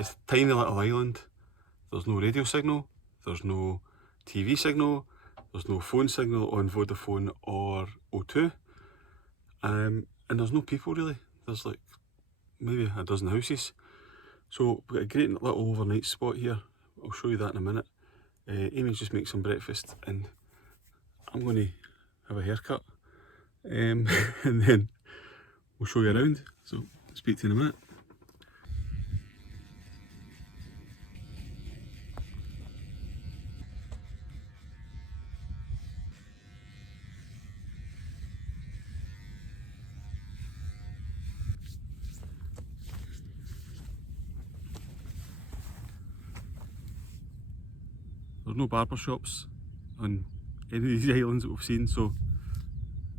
It's a tiny little island. There's no radio signal, there's no TV signal, there's no phone signal on Vodafone or O2, and there's no people really. There's like maybe a dozen houses. So we've got a great little overnight spot here. I'll show you that in a minute. Amy's just making some breakfast and I'm going to have a haircut, and then we'll show you around. So speak to you in a minute. There's no barber shops on any of these islands that we've seen, so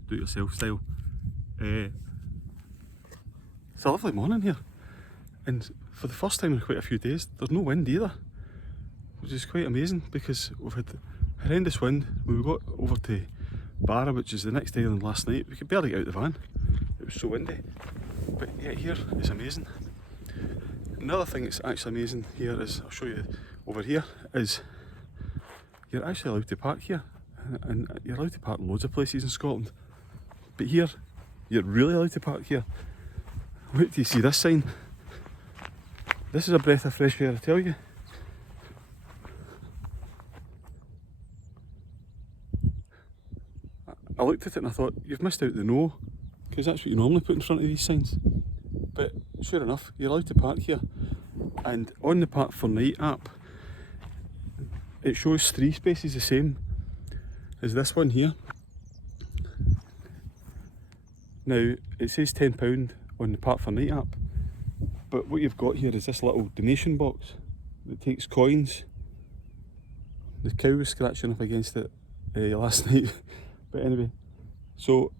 do it yourself style. It's a lovely morning here, and for the first time in quite a few days there's no wind either, which is quite amazing because we've had horrendous wind. When we got over to Barra, which is the next island, last night, we could barely get out the van, it was so windy. But yeah, here is amazing. Another thing that's actually amazing here is, I'll show you over here, is you're actually allowed to park here, and you're allowed to park in loads of places in Scotland, but here you're really allowed to park here. Wait till you see this sign. This is a breath of fresh air, I tell you. I looked at it and I thought, you've missed out the no, because that's what you normally put in front of these signs. But sure enough, you're allowed to park here. And on the Park for Night app, it shows 3 spaces the same as this one here. Now, it says £10 on the Park for Night app, but what you've got here is this little donation box that takes coins. The cow was scratching up against it last night, but anyway, so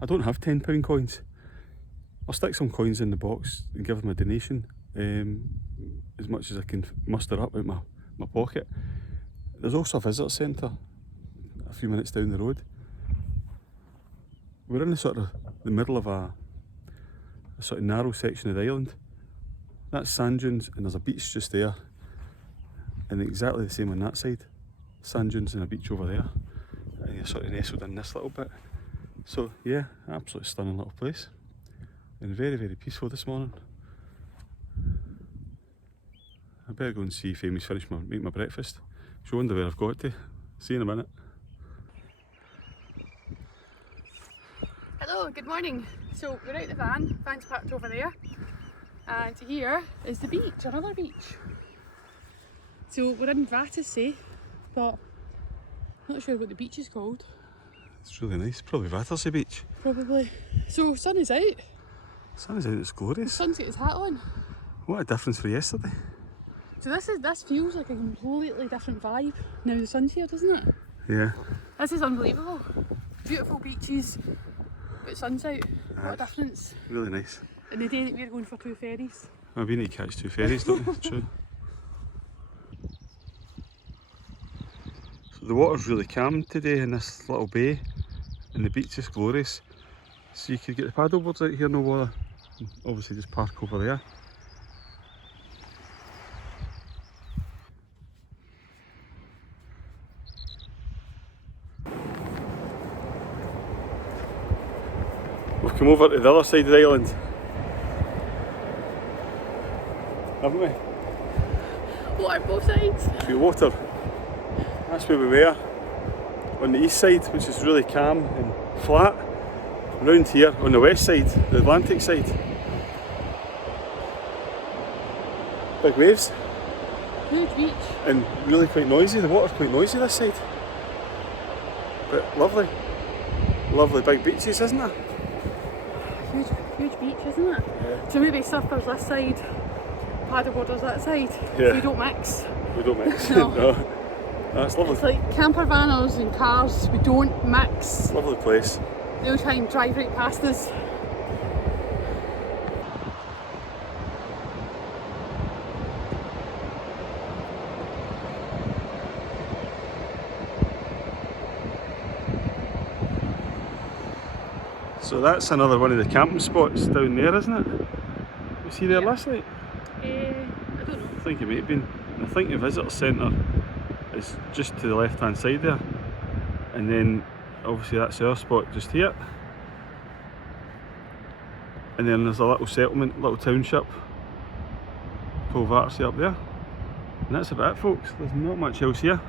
I don't have £10 coins. I'll stick some coins in the box and give them a donation, as much as I can muster up out my pocket. There's also a visitor centre a few minutes down the road. We're in the middle of a sort of narrow section of the island. That's sand dunes and there's a beach just there, and exactly the same on that side. Sand dunes and a beach over there, and you're sort of nestled in this little bit. So yeah, absolutely stunning little place, and very, very peaceful this morning. I better go and see if Amy's finished making my breakfast. She'll wonder where I've got to. See you in a minute. Hello, good morning. So we're out the van's parked over there, and here is the beach, another beach. So we're in Vatersay, but I'm not sure what the beach is called. It's really nice, probably Vatersay Beach. Probably. So sun is out. Sun is out, it's glorious. The sun's got his hat on. What a difference for yesterday. So this feels like a completely different vibe now the sun's here, doesn't it? Yeah. This is unbelievable. Beautiful beaches, but sun's out. What a difference. Really nice. And the day that we're going for 2 ferries. Oh, we need to catch 2 ferries, don't we? True. So the water's really calm today in this little bay, and the beach is glorious. So you could get the paddle boards out here, no bother. Obviously just park over there. We've come over to the other side of the island, haven't we? Water both sides. The water. That's where we were, on the east side, which is really calm and flat. Round here on the west side, the Atlantic side. Big waves. Huge beach. And really quite noisy. The water's quite noisy this side. But lovely. Lovely big beaches, isn't it? Huge beach, isn't it? Yeah. So maybe surfers this side, paddleboarders that side. Yeah. We don't mix. We don't mix. No. No. That's lovely. It's like campervanners and cars, we don't mix. Lovely place. They'll try and drive right past us. So that's another one of the camping spots down there, isn't it? You see there last night? I don't know. I think it may have been. I think the visitor centre is just to the left hand side there, and then obviously that's our spot just here, and then there's a little settlement, little township called Vatersay up there, and that's about it, folks. There's not much else here.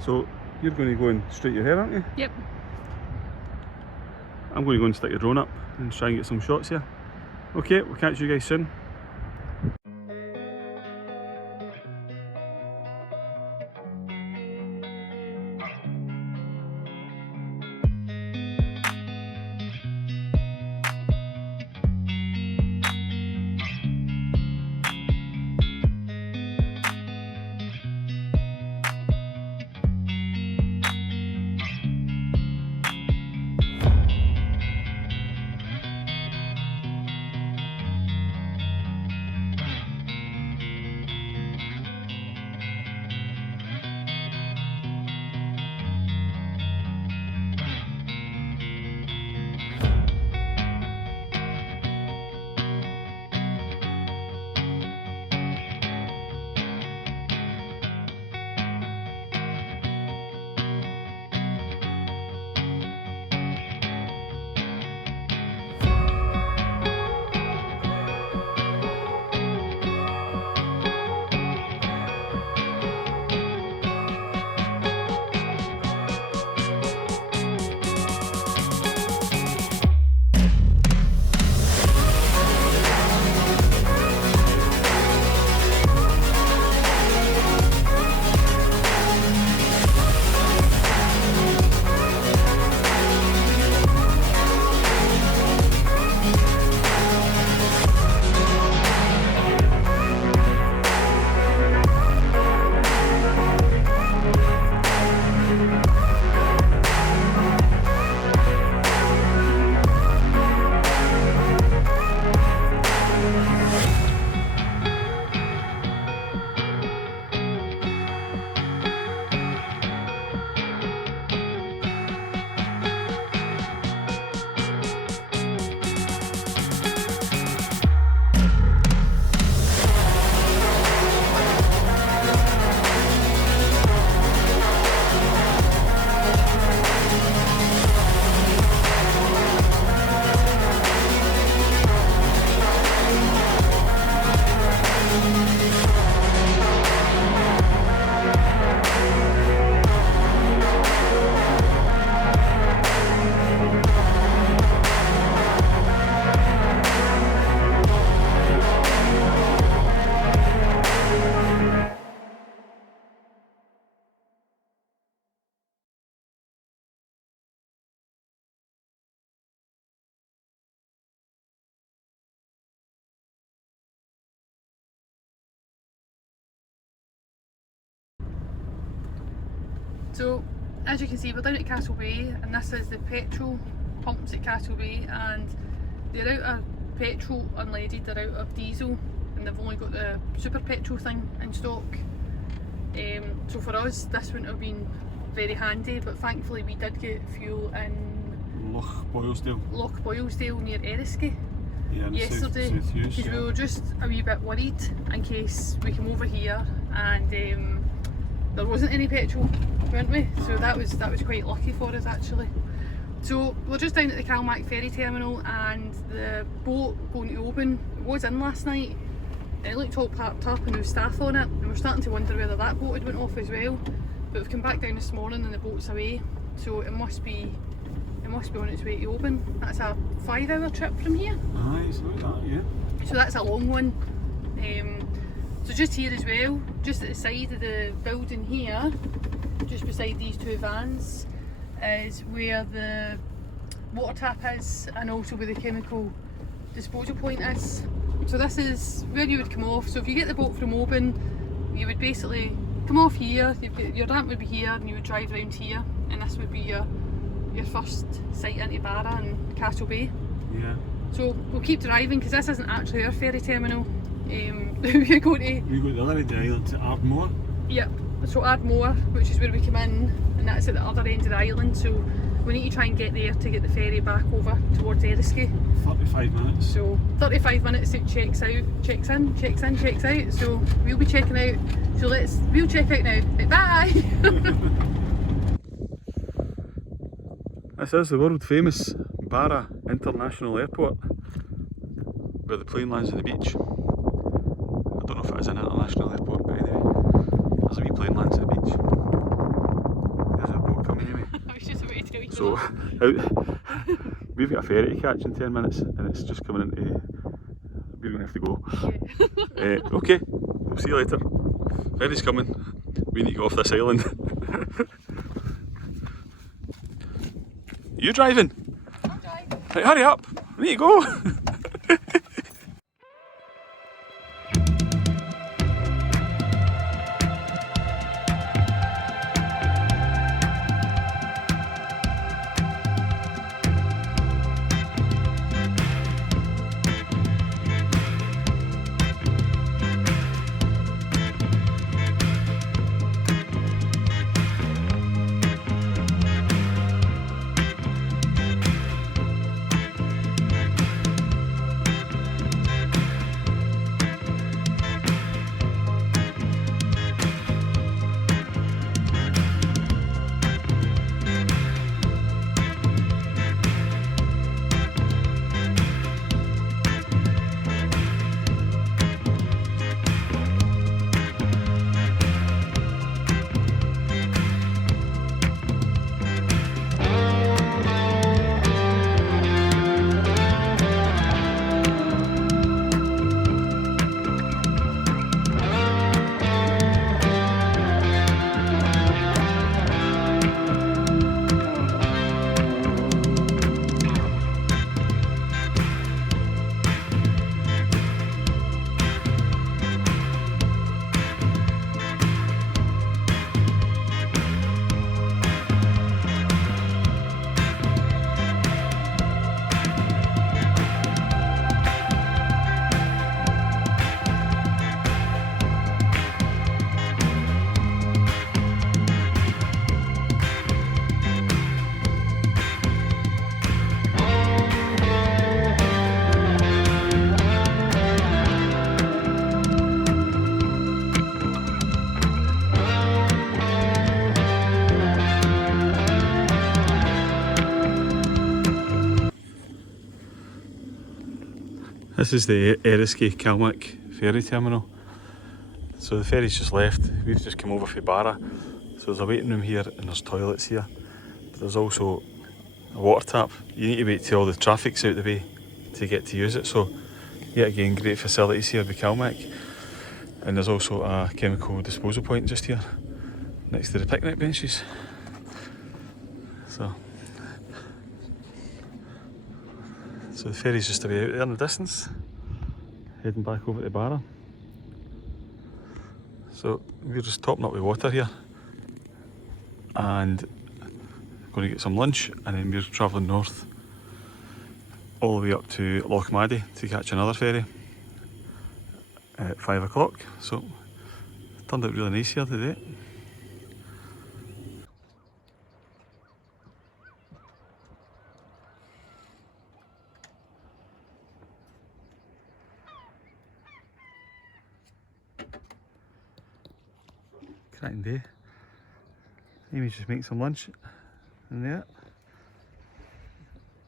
So you're going to go and straight your hair, aren't you? Yep. I'm going to go and stick the drone up and try and get some shots here. Okay, we'll catch you guys soon. So as you can see, we're down at Castle Bay, and this is the petrol pumps at Castle Bay, and they're out of petrol unleaded, they're out of diesel, and they've only got the super petrol thing in stock. So for us this wouldn't have been very handy, but thankfully we did get fuel in Loch Boylesdale near Eriskay yesterday, because we were just a wee bit worried in case we came over here and there wasn't any petrol, weren't we? So that was quite lucky for us actually. So we're just down at the Calmac ferry terminal, and the boat going to Oban was in last night, and it looked all parked up and there was staff on it, and we're starting to wonder whether that boat had went off as well. But we've come back down this morning and the boat's away, so it must be on its way to Oban. That's a 5-hour trip from here. Aye, it's like that, yeah. So that's a long one. So just here as well, just at the side of the building here, just beside these two vans, is where the water tap is, and also where the chemical disposal point is. So this is where you would come off. So if you get the boat from Oban, you would basically come off here, your ramp would be here, and you would drive round here, and this would be your first sight into Barra and Castle Bay. Yeah. So we'll keep driving because this isn't actually our ferry terminal. We're going to... We go to the other end of the island to Ardmore. Yep, so Ardmore, which is where we come in, and that's at the other end of the island. So we need to try and get there to get the ferry back over towards Eriskay. 35 minutes. So 35 minutes it checks in, checks out. So we'll be checking out. So we'll check out now. Right, bye! This is the world famous Barra International Airport, where the plane lands on the beach. I don't know if it is an international airport, but anyway, there's a wee plane lands at the beach. There's a boat coming anyway. I was just about to tell you. So, we've got a ferry to catch in 10 minutes and it's just coming into, we're going to have to go. Yeah. Okay, we'll see you later. Ferry's coming, we need to go off this island. You driving? I'm driving. Right, hurry up, we need to go. This is the Eriskay calmac ferry terminal. So the ferry's just left, we've just come over for Barra. So there's a waiting room here and there's toilets here. But there's also a water tap. You need to wait till all the traffic's out the way to get to use it. So yet again, great facilities here with calmac. And there's also a chemical disposal point just here, next to the picnic benches. So the ferry's just away out there in the distance, heading back over to Barra. So we're just topping up with water here and going to get some lunch, and then we're travelling north all the way up to Lochmaddy to catch another ferry at 5 o'clock. So it turned out really nice here today. Cracking day. Amy's just making some lunch in there.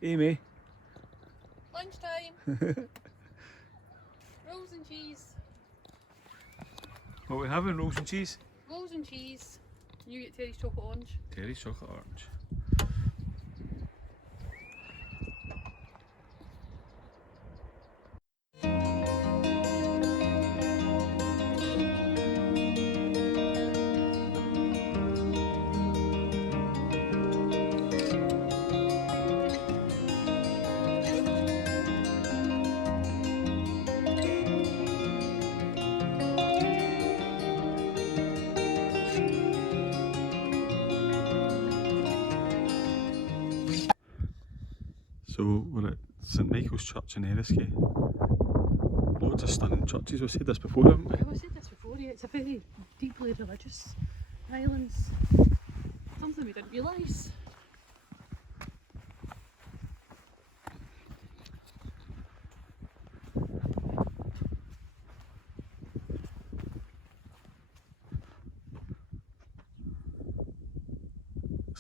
Amy. Lunchtime. Rolls and cheese. What are we having? Rolls and cheese? Rolls and cheese. You get Terry's chocolate orange. Terry's chocolate orange. So we're at St Michael's Church in Eriskay. Loads of stunning churches, we've said this before, haven't we? I've said this before, yeah, it's a very deeply religious island. Something we didn't realise.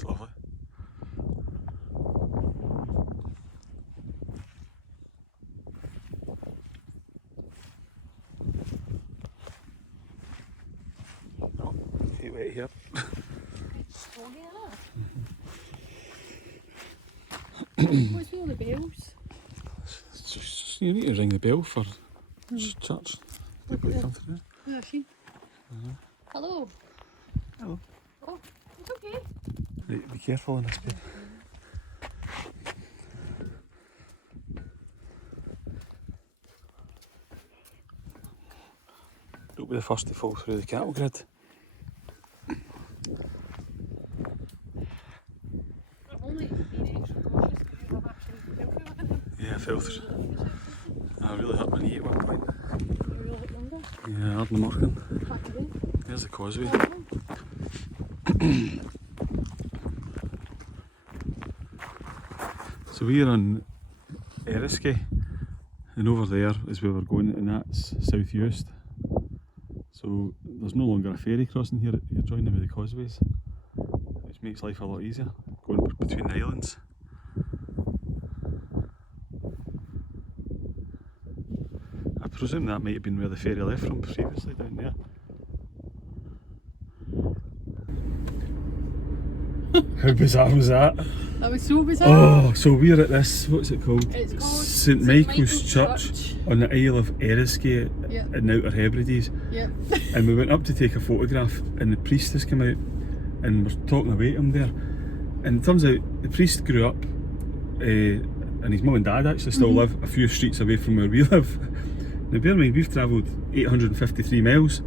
It's lovely. Oh, quite wet here. What's with all the bells? It's just, you need to ring the bell for church. People to come through. Oh, I've seen. Hello. Hello. Oh, it's okay. Right, be careful in this bed. Don't be the first to fall through the cattle grid. Only being extra cautious because you have actually fell through one of them. Yeah, I fell through. I really hurt my knee at one point. You were a lot younger. Yeah, hard in the marking. Back again. There's the causeway. So we're on Eriskay, and over there is where we're going, and that's South Uist. So there's no longer a ferry crossing here, you're joining with the causeways, which makes life a lot easier, going between the islands. I presume that might have been where the ferry left from previously, down there. How bizarre was that? That was so bizarre. Oh, so we're at this, what's it called? It's called St Michael's Church on the Isle of Eriskay in the Outer Hebrides. Yeah. And we went up to take a photograph, and the priest has come out, and we're talking away to him there. And it turns out the priest grew up, and his mum and dad actually still live a few streets away from where we live. Now bear in mind, we've travelled 853 miles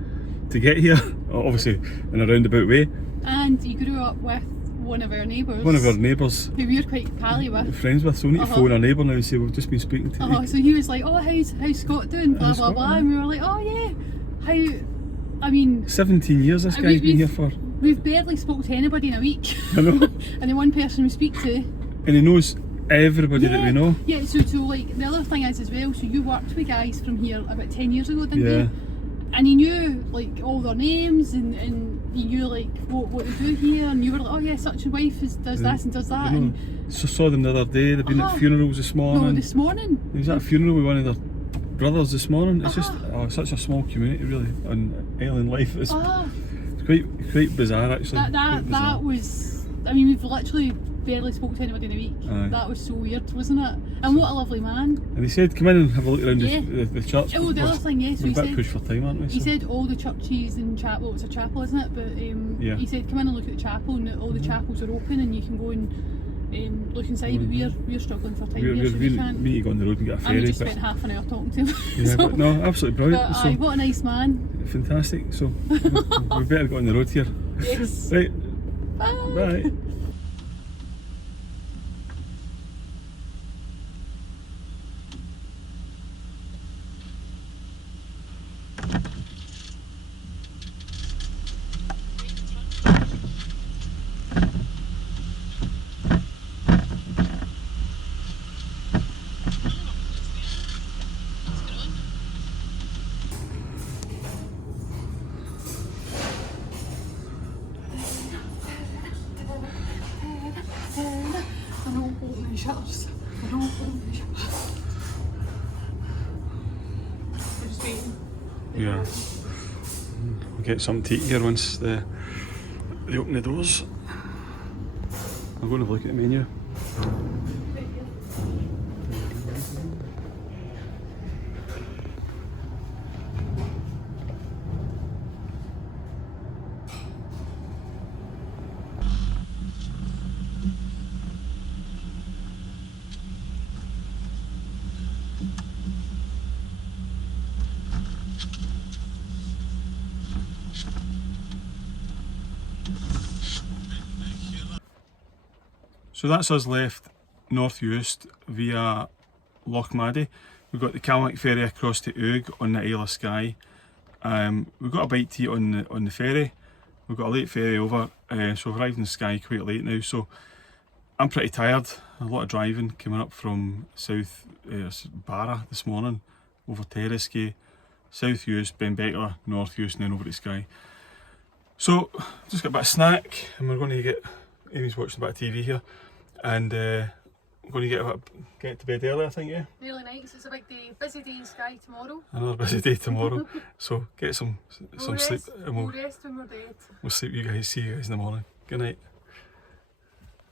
to get here, obviously in a roundabout way. And he grew up with one of our neighbours. One of our neighbours. Who we're quite pally with. Friends with, so we need to phone our neighbour now and say we've just been speaking to you. So he was like, oh, how's Scott doing? Blah, blah, blah. And we were like, oh yeah. I mean... 17 years this guy's been here for. We've barely spoke to anybody in a week. I know. And the one person we speak to... And he knows everybody that we know. Yeah, so like, the other thing is as well, so you worked with guys from here about 10 years ago, didn't you? And he knew like all their names, and he knew like what they do here, and you were like, oh yeah, such a wife does this and does that. And so saw them the other day, they've been at funerals this morning. No, this morning. He was at a funeral with one of their brothers this morning. It's just such a small community really on island life. It's quite bizarre actually. That was, I mean, we've literally barely spoke to anybody in a week. That was so weird, wasn't it? And what a lovely man. And he said, come in and have a look around the church. Oh, the other thing, yes. We're a bit pushed for time, aren't we? He said all the churches and chapel, well, it's a chapel, isn't it? But he said, come in and look at the chapel, and all the chapels are open and you can go and look inside. But we're struggling for time here, so we can't. We need to go on the road and get a ferry. And we just spent half an hour talking to him. Yeah, but no, absolutely brilliant. But, what a nice man. Fantastic. So we better get on the road here. Yes. Right. Bye. Bye. Yeah, we'll get something to eat here once they open the doors. I'm going to have a look at the menu. So that's us left North Uist via Loch Maddie. We've got the Calmac ferry across to Oug on the Isle of Skye. We've got a bite to eat on the ferry. We've got a late ferry over, so we've arrived in Skye quite late now. So I'm pretty tired. A lot of driving coming up from South Barra this morning, over to Eriskay, South Uist, Benbeckler, North Uist, and then over to Skye. So just got a bit of snack, and we're going to get Amy's watching a bit of TV here, and I'm going to get to bed early, I think, yeah? Really nice. It's a big day, busy day in Skye tomorrow. Another busy day tomorrow, so get some sleep, and We'll rest when we're dead. we'll sleep. See you guys in the morning. Good night.